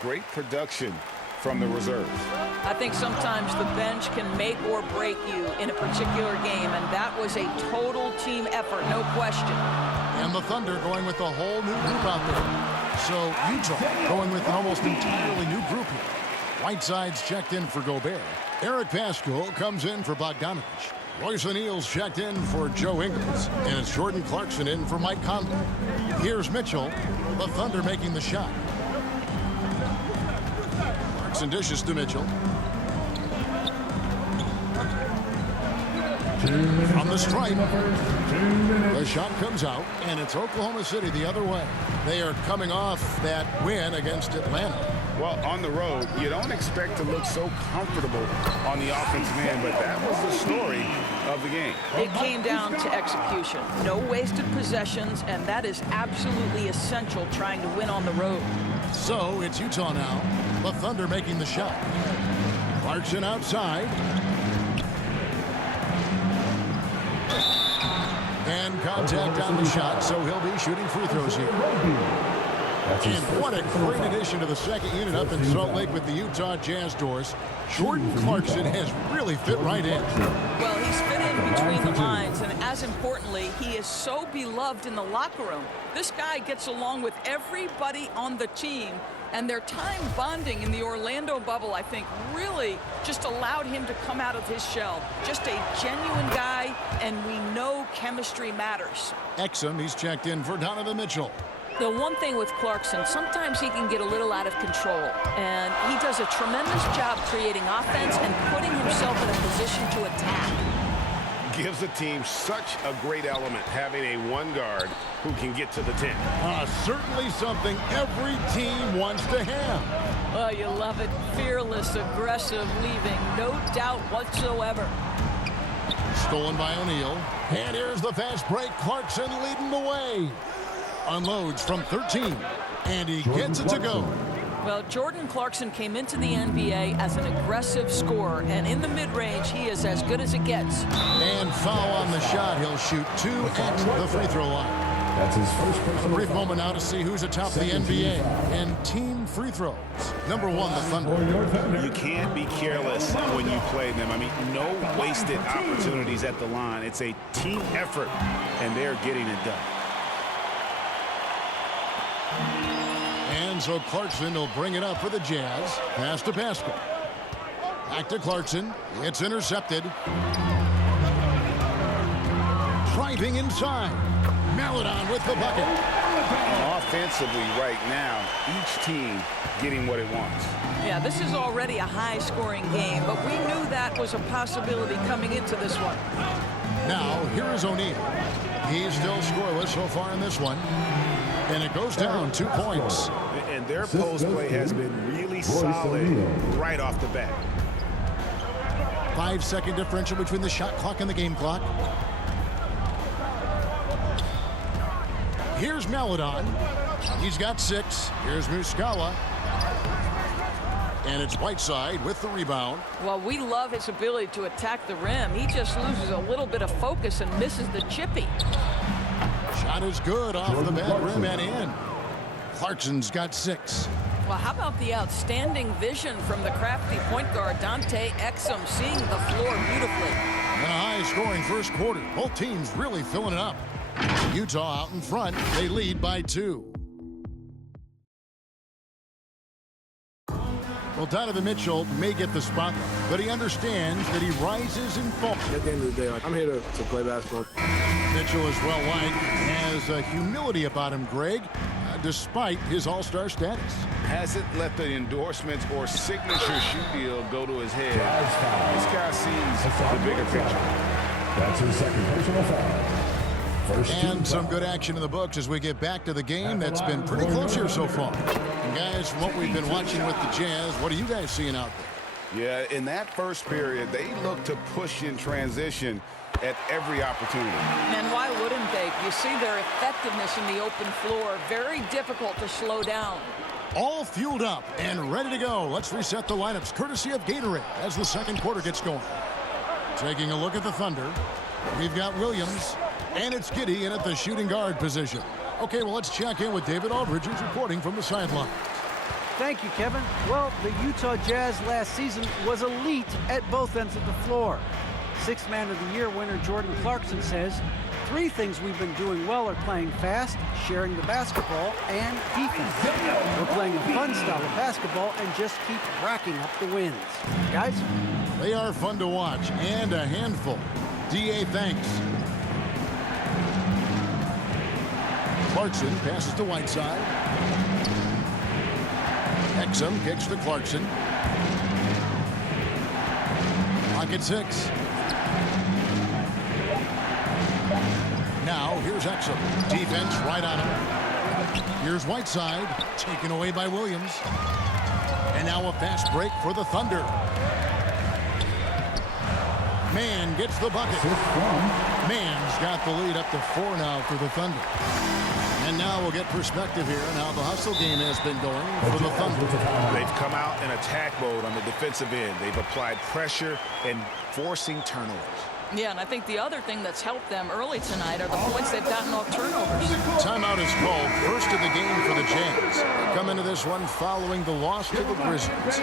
great production from the reserves. I think sometimes the bench can make or break you in a particular game, and that was a total team effort, no question. And the Thunder going with a whole new group out there. So Utah going with an almost entirely new group here. Whiteside's checked in for Gobert. Eric Paschall comes in for Bogdanovich. Royce O'Neal's checked in for Joe Ingles. And it's Jordan Clarkson in for Mike Conley. Here's Mitchell. The Thunder making the shot. Clarkson dishes to Mitchell. From the stripe. The shot comes out, and it's Oklahoma City the other way. They are coming off that win against Atlanta. Well, on the road, you don't expect to look so comfortable on the offensive end, but that was the story of the game. It came down to execution. No wasted possessions, and that is absolutely essential trying to win on the road. So it's Utah now. The Thunder making the shot. Clarkson outside. And contact on the shot, so he'll be shooting free throws here. And what a great addition to the second unit up in Salt Lake with the Utah Jazz doors. Jordan Clarkson has really fit right in. Well, he's fit in between the lines, and as importantly, he is so beloved in the locker room. This guy gets along with everybody on the team, and their time bonding in the Orlando bubble, I think, really just allowed him to come out of his shell. Just a genuine guy, and we know chemistry matters. Exum, he's checked in for Donovan Mitchell. The one thing with Clarkson, sometimes he can get a little out of control, and he does a tremendous job creating offense and putting himself in a position to attack. Gives the team such a great element, having a one guard who can get to the 10. Certainly something every team wants to have. Oh, you love it. Fearless, aggressive, leaving no doubt whatsoever. Stolen by O'Neal. And here's the fast break. Clarkson leading the way. Unloads from 13, and he gets it to go. Well, Jordan Clarkson came into the NBA as an aggressive scorer, and in the mid-range, he is as good as it gets. And foul on the shot. He'll shoot 2 at the free throw line. That's his first personal. A brief moment now to see who's atop the NBA and team free throws. Number 1, the Thunder. You can't be careless when you play them. I mean, no wasted opportunities at the line. It's a team effort, and they're getting it done. And so Clarkson will bring it up for the Jazz. Pass to Paschall. Back to Clarkson. It's intercepted. Driving inside. Maledon with the bucket. Offensively right now, each team getting what it wants. Yeah, this is already a high-scoring game, but we knew that was a possibility coming into this one. Now, here is O'Neal. He's still scoreless so far in this one. And it goes down 2 points. And their post play has been really solid right off the bat. 5-second differential between the shot clock and the game clock. Here's Maledon. He's got 6. Here's Muscala. And it's Whiteside with the rebound. Well, we love his ability to attack the rim. He just loses a little bit of focus and misses the chippy. Shot is good off the bad rim and in. Clarkson's got 6. Well, how about the outstanding vision from the crafty point guard, Dante Exum, seeing the floor beautifully. And a high-scoring first quarter. Both teams really filling it up. Utah out in front. They lead by 2. Well, Donovan Mitchell may get the spotlight, but he understands that he rises and falls. At the end of the day, I'm here to play basketball. Mitchell is well-liked, has a humility about him, Greg, despite his all-star status. Hasn't let the endorsements or signature shoe deal go to his head. This guy sees the bigger picture. That's his second personal foul. And some good action in the books as we get back to the game that's been pretty close here so far. And guys, from what we've been watching with the Jazz, what are you guys seeing out there? Yeah, in that first period, they look to push in transition at every opportunity. And why wouldn't they? You see their effectiveness in the open floor. Very difficult to slow down. All fueled up and ready to go. Let's reset the lineups courtesy of Gatorade as the second quarter gets going. Taking a look at the Thunder, we've got Williams, and it's Giddey in at the shooting guard position. Okay, well, let's check in with David Aldridge, who's reporting from the sideline. Thank you, Kevin. Well, the Utah Jazz last season was elite at both ends of the floor. Sixth Man of the Year winner Jordan Clarkson says, 3 things we've been doing well are playing fast, sharing the basketball, and defense. We're playing a fun style of basketball and just keep racking up the wins. Guys? They are fun to watch and a handful. D.A. thanks. Clarkson passes to Whiteside. Exum kicks to Clarkson. Pocket 6. Now here's Exum. Defense right on him. Here's Whiteside, taken away by Williams. And now a fast break for the Thunder. Mann gets the bucket. Mann's got the lead up to 4 now for the Thunder. And now we'll get perspective here on how the hustle game has been going for the Thunder. They've come out in attack mode on the defensive end. They've applied pressure and forcing turnovers. Yeah, and I think the other thing that's helped them early tonight are the points they've gotten off turnovers. Timeout is called. First of the game for the Jazz. They come into this one following the loss to the Grizzlies.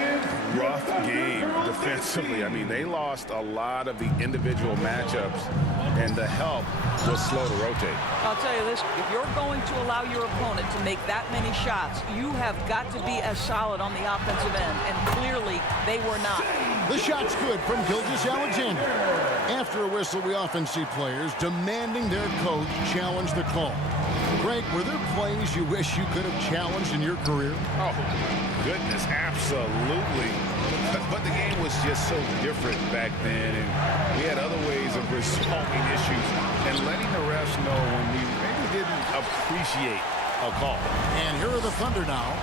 Rough game defensively. I mean, they lost a lot of the individual matchups, and the help was slow to rotate. I'll tell you this, if you're going to allow your opponent to make that many shots, you have got to be as solid on the offensive end, and clearly they were not. The shot's good from Gilgeous-Alexander. After a whistle, we often see players demanding their coach challenge the call. Greg, were there plays you wish you could have challenged in your career? Oh, goodness, absolutely. But the game was just so different back then, and we had other ways of resolving issues and letting the refs know when we maybe didn't appreciate a call. And here are the Thunder now.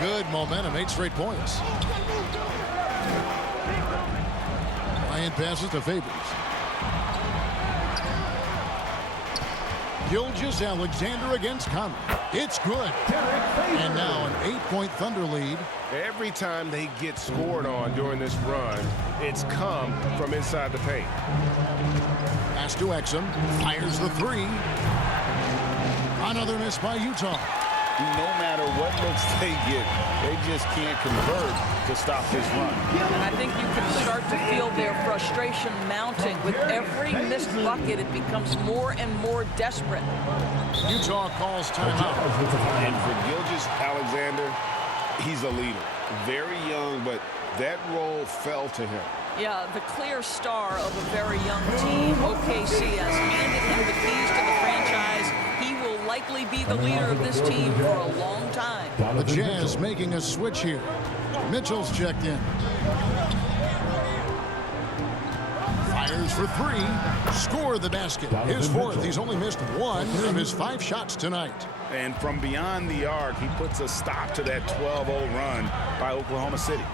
Good momentum, 8 straight points. Bryant passes to Favors. Gilgeous-Alexander against Conley. It's good. And now an 8-point Thunder lead. Every time they get scored on during this run, it's come from inside the paint. Pass to Exum. Fires the 3. Another miss by Utah. No matter what looks they get, they just can't convert to stop this run. And I think you can start to feel their frustration mounting. With every missed bucket, it becomes more and more desperate. Utah calls timeout. And for Gilgeous-Alexander, he's a leader. Very young, but that role fell to him. Yeah, the clear star of a very young team. OKC has handed him the keys to the franchise. He will likely be the leader of this team for a long time. The Jazz making a switch here. Mitchell's checked in. Fires for 3. Score the basket. His 4th. He's only missed 1 of his 5 shots tonight. And from beyond the arc, he puts a stop to that 12-0 run by Oklahoma City.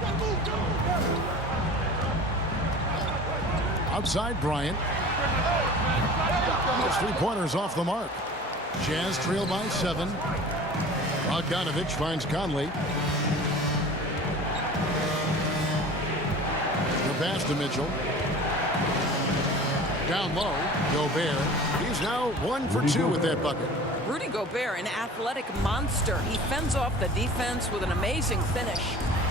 Outside Bryant. Those 3-pointers off the mark. Jazz trail by 7. Bogdanovich finds Conley. The pass to Mitchell. Down low, Gobert. He's now 1 for 2 with that bucket. Rudy Gobert, an athletic monster. He fends off the defense with an amazing finish.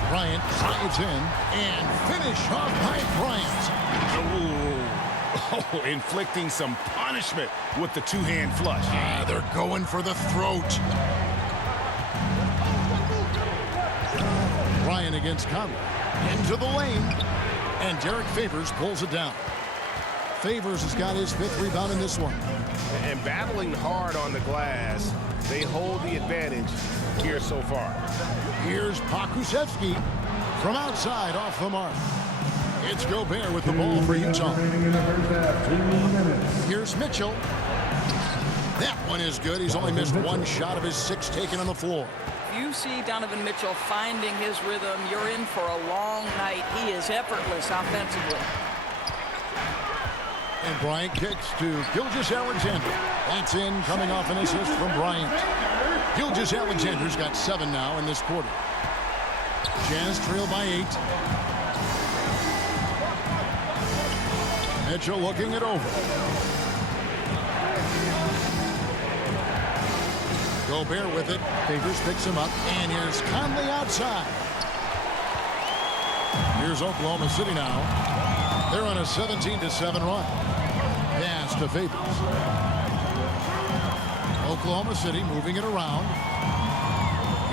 Bryant slides in and finish off by Bryant. Oh, inflicting some punishment with the 2-hand flush. They're going for the throat. Bryant against Conley. Into the lane. And Derek Favors pulls it down. Favors has got his 5th rebound in this one. And battling hard on the glass, they hold the advantage here so far. Here's Pokusevski from outside off the mark. It's Gobert with the ball for Utah. Here's Mitchell. That one is good. He's only missed 1 shot of his 6 taken on the floor. If you see Donovan Mitchell finding his rhythm, you're in for a long night. He is effortless offensively. And Bryant kicks to Gilgeous-Alexander. That's in, coming off an assist from Bryant. Gilgeous-Alexander's got 7 now in this quarter. Jazz trail by 8. Mitchell looking it over. Gobert with it. Favors picks him up. And here's Conley outside. Here's Oklahoma City now. They're on a 17-7 run. Pass to Favors. Oklahoma City moving it around.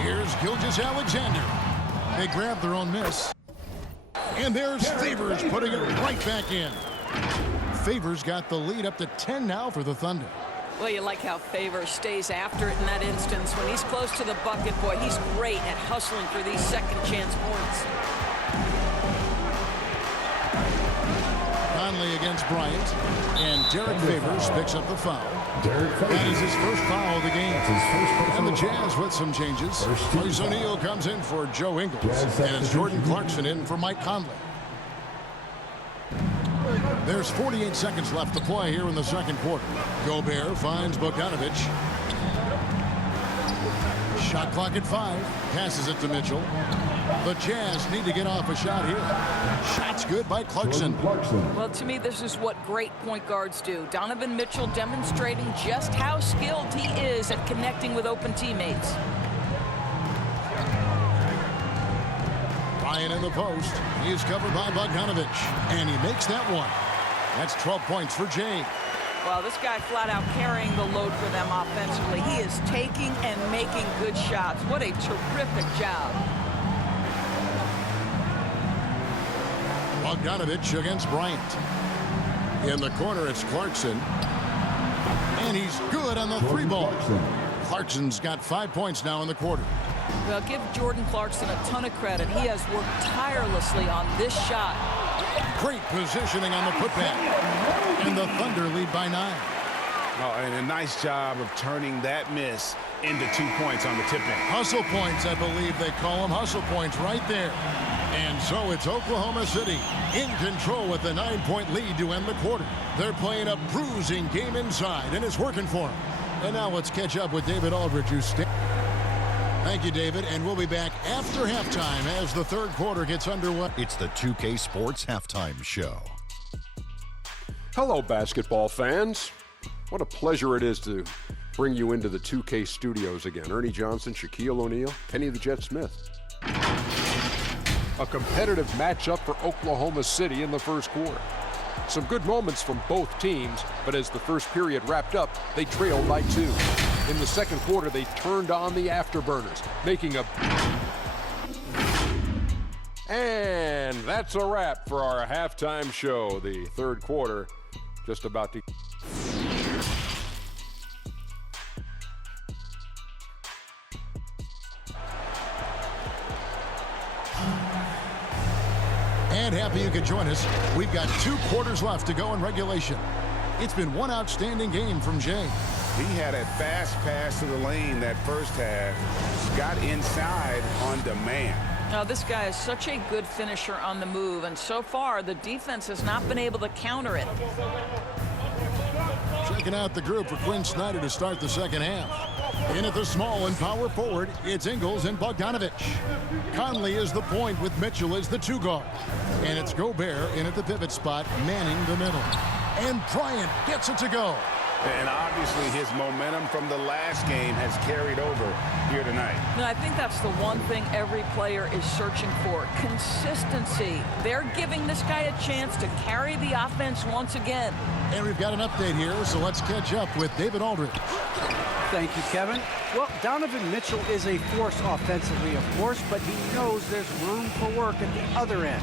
Here's Gilgeous-Alexander. They grab their own miss. And there's Favors putting it right back in. Favors got the lead up to 10 now for the Thunder. Well, you like how Favors stays after it in that instance. When he's close to the bucket, boy, he's great at hustling for these second chance points. Conley against Bryant. And Derek Favors picks up the foul. That is his first foul of the game. And the Jazz with some changes. Royce O'Neal comes in for Joe Ingles. And it's Jordan Clarkson in for Mike Conley. There's 48 seconds left to play here in the second quarter. Gobert finds Bogdanovic. Shot clock at 5. Passes it to Mitchell. The Jazz need to get off a shot here. Shot's good by Clarkson. Well, to me, this is what great point guards do. Donovan Mitchell demonstrating just how skilled he is at connecting with open teammates. Ryan in the post. He's covered by Bogdanovic. And he makes that one. That's 12 points for Jay. Well, this guy flat out carrying the load for them offensively. He is taking and making good shots. What a terrific job. Bogdanovic against Bryant. In the corner, it's Clarkson. And he's good on the three ball. Clarkson's got 5 points now in the quarter. Well, give Jordan Clarkson a ton of credit. He has worked tirelessly on this shot. Great positioning on the putback. And the Thunder lead by 9. Oh, and a nice job of turning that miss into 2 points on the tip-in. Hustle points, I believe they call them. Hustle points right there. And so it's Oklahoma City in control with a 9-point lead to end the quarter. They're playing a bruising game inside, and it's working for them. And now let's catch up with David Aldridge, who's Thank you, David, and we'll be back after halftime as the third quarter gets underway. It's the 2K Sports Halftime Show. Hello, basketball fans. What a pleasure it is to bring you into the 2K studios again. Ernie Johnson, Shaquille O'Neal, Kenny the Jet Smith. A competitive matchup for Oklahoma City in the first quarter. Some good moments from both teams, but as the first period wrapped up, they trailed by 2. In the second quarter, they turned on the afterburners, making a... And that's a wrap for our halftime show. The third quarter just about to... And happy you could join us. We've got 2 quarters left to go in regulation. It's been one outstanding game from Jay. He had a fast pass to the lane that first half. Got inside on demand. Now, this guy is such a good finisher on the move, and so far the defense has not been able to counter it. Checking out the group for Quinn Snyder to start the second half. In at the small and power forward, it's Ingles and Bogdanovic. Conley is the point with Mitchell as the 2 guard. And it's Gobert in at the pivot spot, manning the middle. And Bryant gets it to go. And obviously his momentum from the last game has carried over here tonight. And I think that's the one thing every player is searching for, consistency. They're giving this guy a chance to carry the offense once again. And we've got an update here, so let's catch up with David Aldridge. Thank you, Kevin. Well, Donovan Mitchell is a force offensively, of course, but he knows there's room for work at the other end.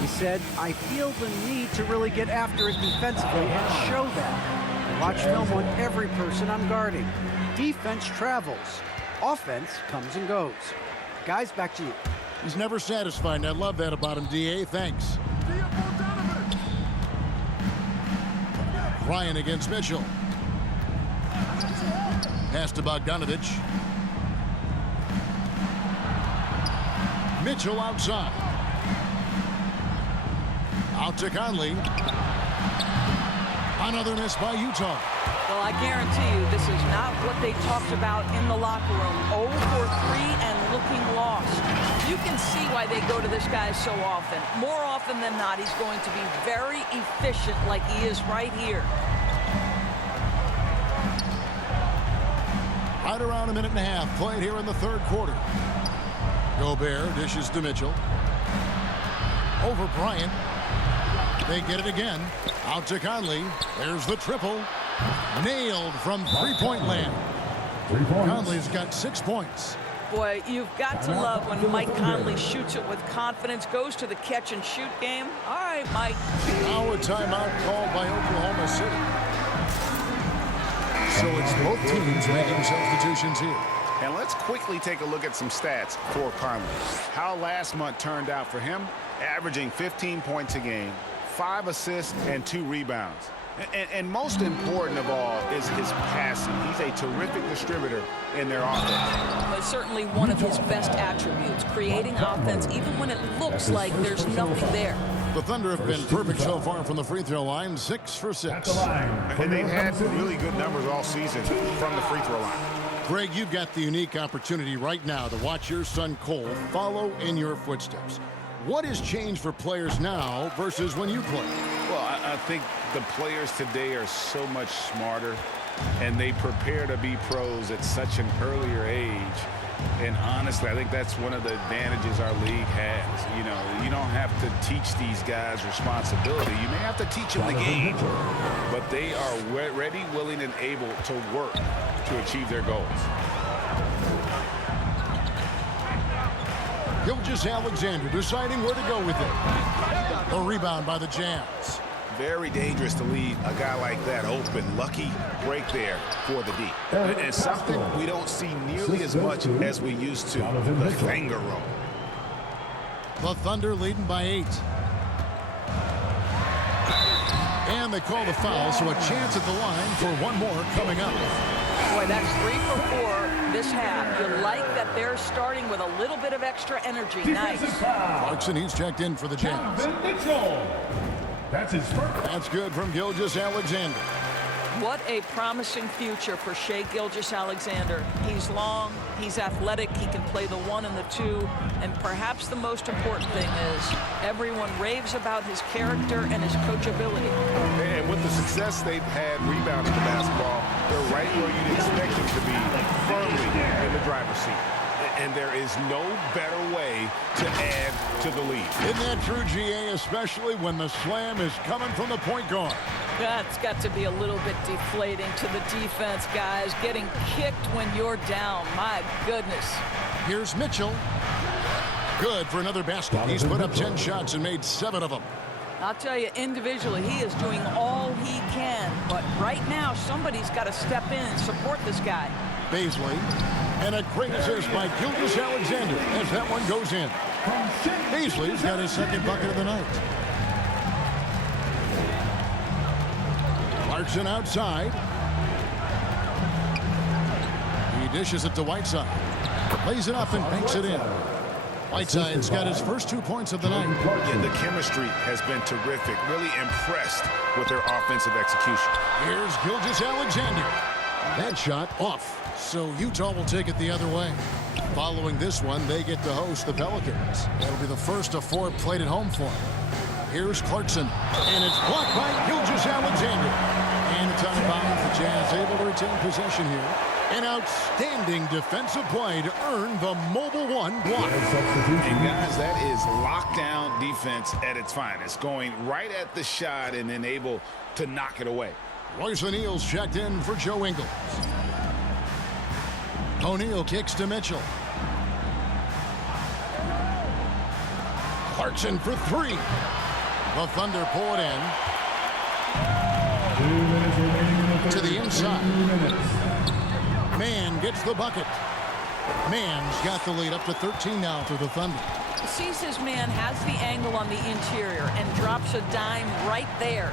He said, I feel the need to really get after it defensively and show that. I watch film on every person I'm guarding. Defense travels. Offense comes and goes. Guys, back to you. He's never satisfied, and I love that about him, D.A. Thanks. Ryan against Mitchell. Pass to Bogdanovic. Mitchell outside. Out to Conley. Another miss by Utah. Well, I guarantee you this is not what they talked about in the locker room. 0 for 3 and looking lost. You can see why they go to this guy so often. More often than not, he's going to be very efficient like he is right here. Right around a minute and a half played here in the third quarter. Gobert dishes to Mitchell. Over Bryant. They get it again. Out to Conley. There's the triple. Nailed from three-point land. 3 points. Conley's got 6 points. Boy, you've got to love when Mike Conley shoots it with confidence, goes to the catch-and-shoot game. All right, Mike. Now a timeout called by Oklahoma City. So it's both teams making substitutions here. And let's quickly take a look at some stats for Conley. How last month turned out for him, averaging 15 points a game, 5 assists, and 2 rebounds. And most important of all is his passing. He's a terrific distributor in their offense. But certainly one of his best attributes, creating offense even when it looks like there's nothing there. The Thunder have been perfect so far from the free throw line, 6 for 6. And they've had really good numbers all season from the free throw line. Greg, you've got the unique opportunity right now to watch your son Cole follow in your footsteps. What has changed for players now versus when you played? Well, I think the players today are so much smarter, and they prepare to be pros at such an earlier age. And honestly, I think that's one of the advantages our league has. You know, you don't have to teach these guys responsibility. You may have to teach them the game, but they are ready, willing, and able to work to achieve their goals. Gilgeous-Alexander deciding where to go with it. A rebound by the Jazz. Very dangerous to leave a guy like that open. Lucky break there for the D. And something we don't see nearly as much as we used to, the finger roll. The Thunder leading by 8. And they call the foul, so a chance at the line for one more coming up. Boy, that's 3 for 4 this half. You like that they're starting with a little bit of extra energy. Nice. Clarkson, he's checked in for the Jazz. That's his first. That's good from Gilgeous-Alexander. What a promising future for Shai Gilgeous-Alexander. He's long, he's athletic, he can play the 1 and the 2, and perhaps the most important thing is everyone raves about his character and his coachability. And with the success they've had rebounding the basketball, they're right where you'd expect them to be, firmly in the driver's seat. And there is no better way to add to the lead. Isn't that true, GA, especially when the slam is coming from the point guard? That's got to be a little bit deflating to the defense, guys. Getting kicked when you're down. My goodness. Here's Mitchell. Good for another basket. He's put up 10 shots and made 7 of them. I'll tell you, individually, he is doing all he can. But right now, somebody's got to step in and support this guy. Baisley. And a great assist by Gilgeous-Alexander as that one goes in. Baisley's got his second bucket of the night. Clarkson outside. He dishes it to Whiteside. Lays it up and banks it in. Whiteside's got his first 2 points of the night. Yeah, the chemistry has been terrific. Really impressed with their offensive execution. Here's Gilgeous-Alexander. That shot off. So Utah will take it the other way. Following this one, they get to host the Pelicans. That'll be the first of 4 played at home for them. Here's Clarkson, and it's blocked by Gilgeous-Alexander. And it's out of bounds. The Jazz able to retain possession here. An outstanding defensive play to earn the Mobile One block. And guys, that is lockdown defense at its finest. Going right at the shot and then able to knock it away. Royce O'Neal's checked in for Joe Ingles. O'Neal kicks to Mitchell. Clarkson for 3. The Thunder pull it in. 2 minutes remaining in the third. To the inside. 2 minutes. Mann gets the bucket. Mann's got the lead up to 13 now for the Thunder. Sees his man, has the angle on the interior, and drops a dime right there.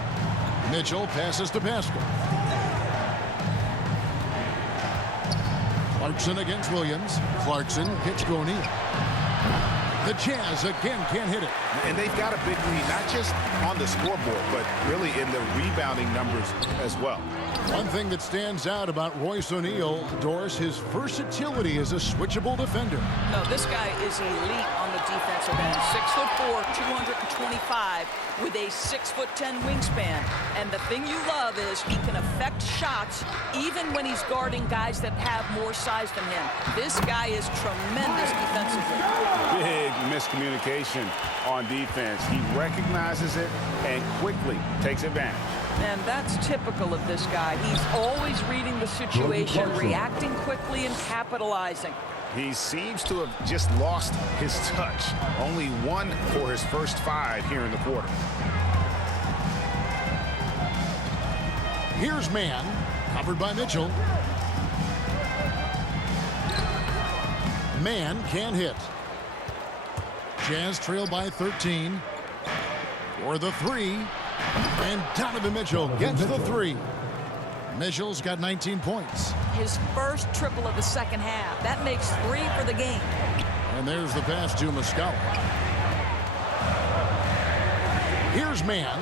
Mitchell passes to Pascal. Clarkson against Williams. Clarkson hits to O'Neal. The Jazz again can't hit it. And they've got a big lead, not just on the scoreboard, but really in the rebounding numbers as well. One thing that stands out about Royce O'Neal, Doris, his versatility as a switchable defender. No, this guy is elite on the defensive end. 6'4", 225, with a 6'10" wingspan. And the thing you love is he can affect shots even when he's guarding guys that have more size than him. This guy is tremendous defensively. Big miscommunication on defense. He recognizes it and quickly takes advantage. And that's typical of this guy. He's always reading the situation, reacting quickly and capitalizing. He seems to have just lost his touch. Only 1 for his first 5 here in the quarter. Here's man, covered by Mitchell. Man can't hit. Jazz trail by 13. For the 3. And Donovan Mitchell gets the 3. Mitchell's got 19 points. His first triple of the second half. That makes 3 for the game. And there's the pass to Muscala. Here's man.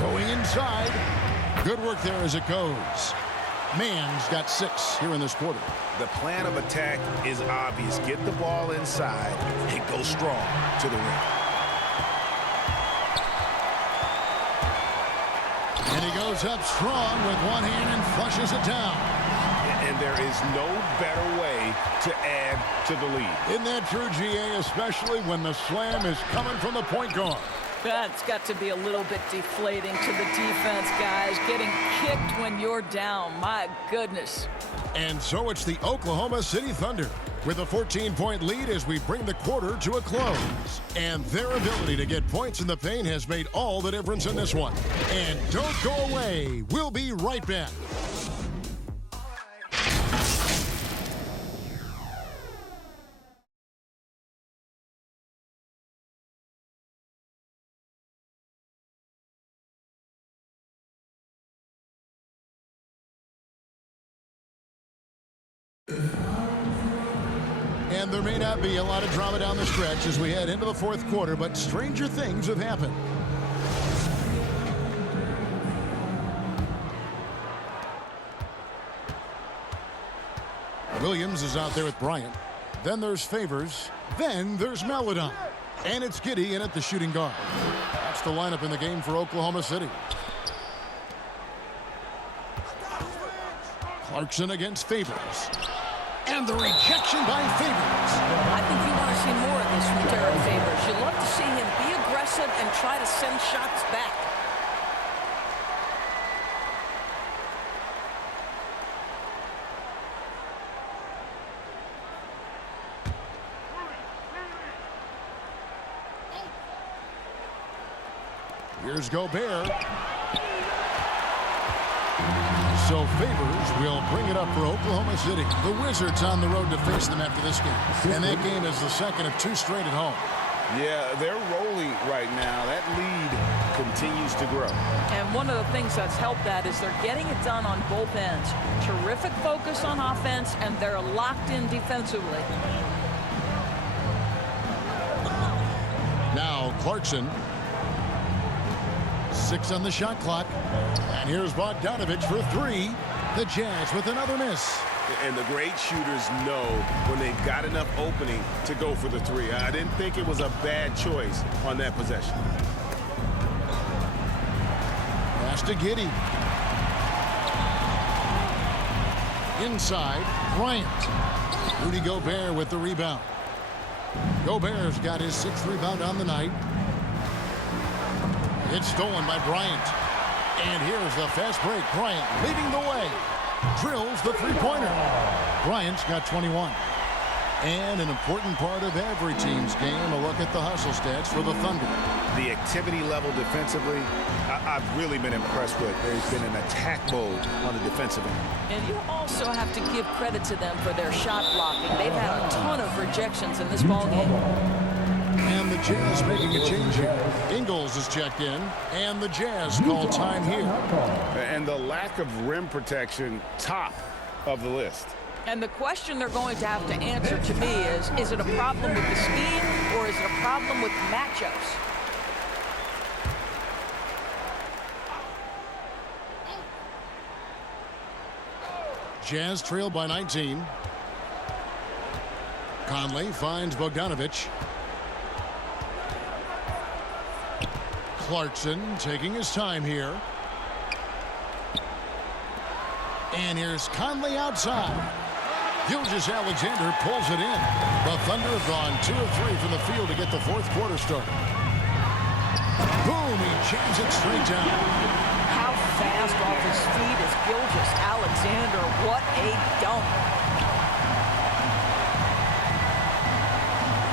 Going inside. Good work there as it goes. Man's got 6 here in this quarter. The plan of attack is obvious. Get the ball inside and go strong to the rim. And he goes up strong with one hand and flushes it down. And there is no better way to add to the lead. Isn't that true, GA, especially when the slam is coming from the point guard? That's got to be a little bit deflating to the defense, guys. Getting kicked when you're down. My goodness. And so it's the Oklahoma City Thunder with a 14-point lead as we bring the quarter to a close. And their ability to get points in the paint has made all the difference in this one. And don't go away. We'll be right back. And there may not be a lot of drama down the stretch as we head into the 4th quarter, but stranger things have happened. Williams is out there with Bryant. Then there's Favors. Then there's Maledon. And it's Giddey in at the shooting guard. That's the lineup in the game for Oklahoma City. Clarkson against Favors. And the rejection by Favors. I think you want to see more of this from Derek Favors. You love to see him be aggressive and try to send shots back. Here's Gobert. So Favors will bring it up for Oklahoma City. The Wizards on the road to face them after this game. And that game is the second of 2 straight at home. Yeah, they're rolling right now. That lead continues to grow. And one of the things that's helped that is they're getting it done on both ends. Terrific focus on offense, and they're locked in defensively. Now Clarkson. 6 on the shot clock. And here's Bogdanovich for 3. The Jazz with another miss. And the great shooters know when they've got enough opening to go for the 3. I didn't think it was a bad choice on that possession. Pass to Giddey. Inside, Bryant. Rudy Gobert with the rebound. Gobert's got his 6th rebound on the night. It's stolen by Bryant. And here's the fast break. Bryant leading the way. Drills the 3-pointer. Bryant's got 21. And an important part of every team's game, a look at the hustle stats for the Thunder. The activity level defensively, I've really been impressed with. There's been an attack mode on the defensive end. And you also have to give credit to them for their shot blocking. They've had a ton of rejections in this ballgame. And the Jazz making a change here. Ingles is checked in, and the Jazz call time here. And the lack of rim protection, top of the list. And the question they're going to have to answer to me is it a problem with the scheme or is it a problem with matchups? Jazz trail by 19. Conley finds Bogdanovich. Clarkson taking his time here. And here's Conley outside. Gilgeous-Alexander pulls it in. The Thunder have gone 2 of 3 from the field to get the fourth quarter started. Boom, he jams it straight down. How fast off his feet is Gilgeous-Alexander. What a dunk.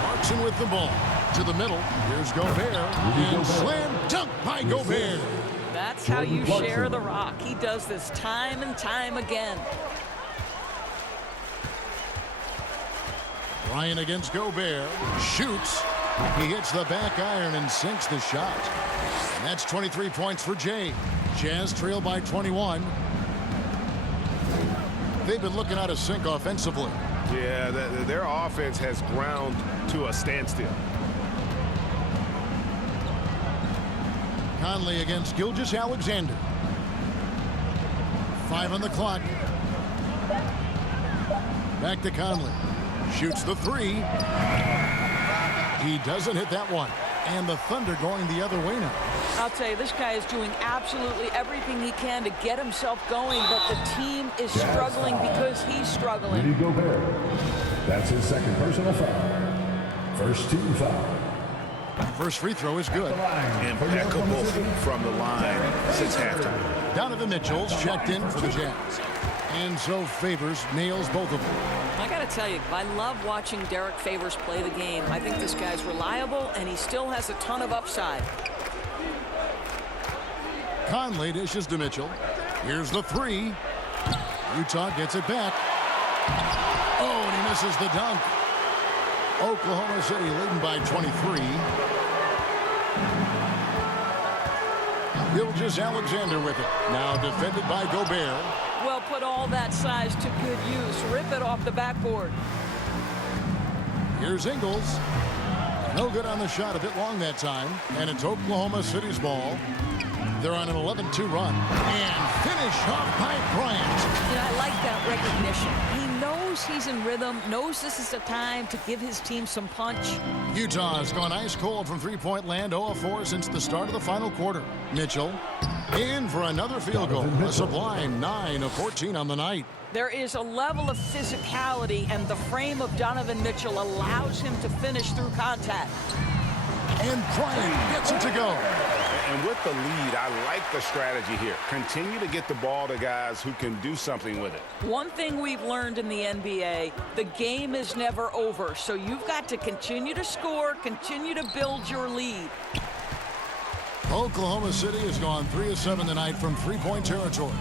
Clarkson with the ball. To the middle. Here's Gobert. And slam dunk by Gobert. That's how you share the rock. He does this time and time again. Bryant against Gobert. Shoots. He hits the back iron and sinks the shot. And that's 23 points for Jay. Jazz trail by 21. They've been looking out of sync offensively. Yeah, their offense has ground to a standstill. Conley against Gilgeous-Alexander. 5 on the clock. Back to Conley. Shoots the 3. He doesn't hit that one. And the Thunder going the other way now. I'll tell you, this guy is doing absolutely everything he can to get himself going, but the team is struggling because he's struggling. Rudy Gobert. That's his second personal foul. First team foul. First free throw is good. Impeccable from the line since halftime. Donovan Mitchell's checked in for the Jazz. And so Favors nails both of them. I got to tell you, I love watching Derek Favors play the game. I think this guy's reliable, and he still has a ton of upside. Conley dishes to Mitchell. Here's the 3. Utah gets it back. Oh, and he misses the dunk. Oklahoma City leading by 23. Gilgeous-Alexander with it. Now defended by Gobert. Well, put all that size to good use. Rip it off the backboard. Here's Ingles. No good on the shot, a bit long that time. And it's Oklahoma City's ball. They're on an 11-2 run. And finish off by Bryant. You know, I like that recognition. He knows he's in rhythm, knows this is the time to give his team some punch. Utah has gone ice cold from three-point land, 0 of 4 since the start of the final quarter. Mitchell in for another field goal. A sublime 9 of 14 on the night. There is a level of physicality, and the frame of Donovan Mitchell allows him to finish through contact. And Bryant gets it to go. And with the lead, I like the strategy here. Continue to get the ball to guys who can do something with it. One thing we've learned in the NBA, the game is never over. So you've got to continue to score, continue to build your lead. Oklahoma City has gone 3 of 7 tonight from three-point territory.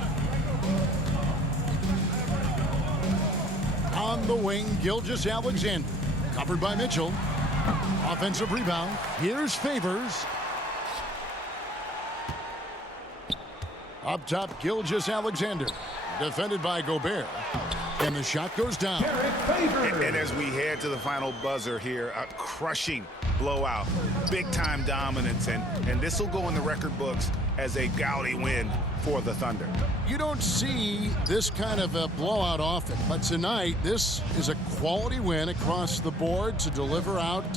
On the wing, Gilgeous-Alexander. Covered by Mitchell. Offensive rebound. Here's Favors. Up top, Gilgeous-Alexander. Defended by Gobert. And the shot goes down. And as we head to the final buzzer here, a crushing blowout. Big-time dominance. And this will go in the record books as a gaudy win for the Thunder. You don't see this kind of a blowout often. But tonight, this is a quality win across the board to deliver out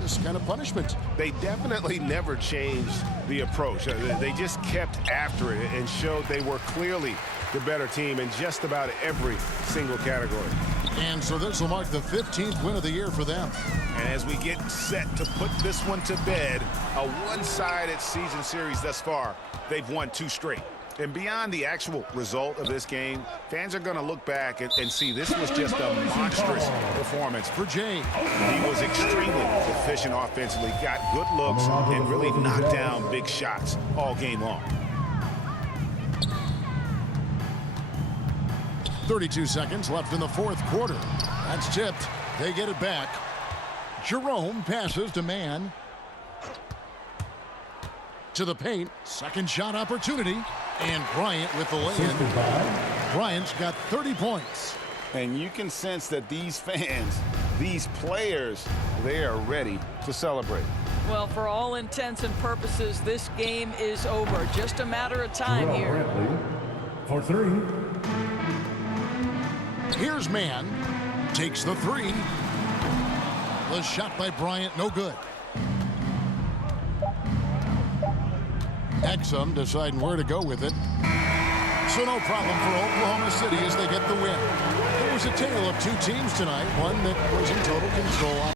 this kind of punishment. They definitely never changed the approach. They just kept after it and showed they were clearly the better team in just about every single category. And so this will mark the 15th win of the year for them. And as we get set to put this one to bed, a one-sided season series thus far, they've won 2 straight. And beyond the actual result of this game, fans are going to look back and see this was just a monstrous performance for Jay. He was extremely efficient offensively, got good looks, and really knocked down big shots all game long. 32 seconds left in the fourth quarter. That's tipped. They get it back. Jerome passes to Mann. To the paint. Second shot opportunity. And Bryant with the lay-in. Bryant's got 30 points. And you can sense that these fans, these players, they are ready to celebrate. Well, for all intents and purposes, this game is over. Just a matter of time here. For 3. Here's Mann. Takes the three. The shot by Bryant, no good. Exum deciding where to go with it. So no problem for Oklahoma City as they get the win. It was a tale of two teams tonight, one that was in total control.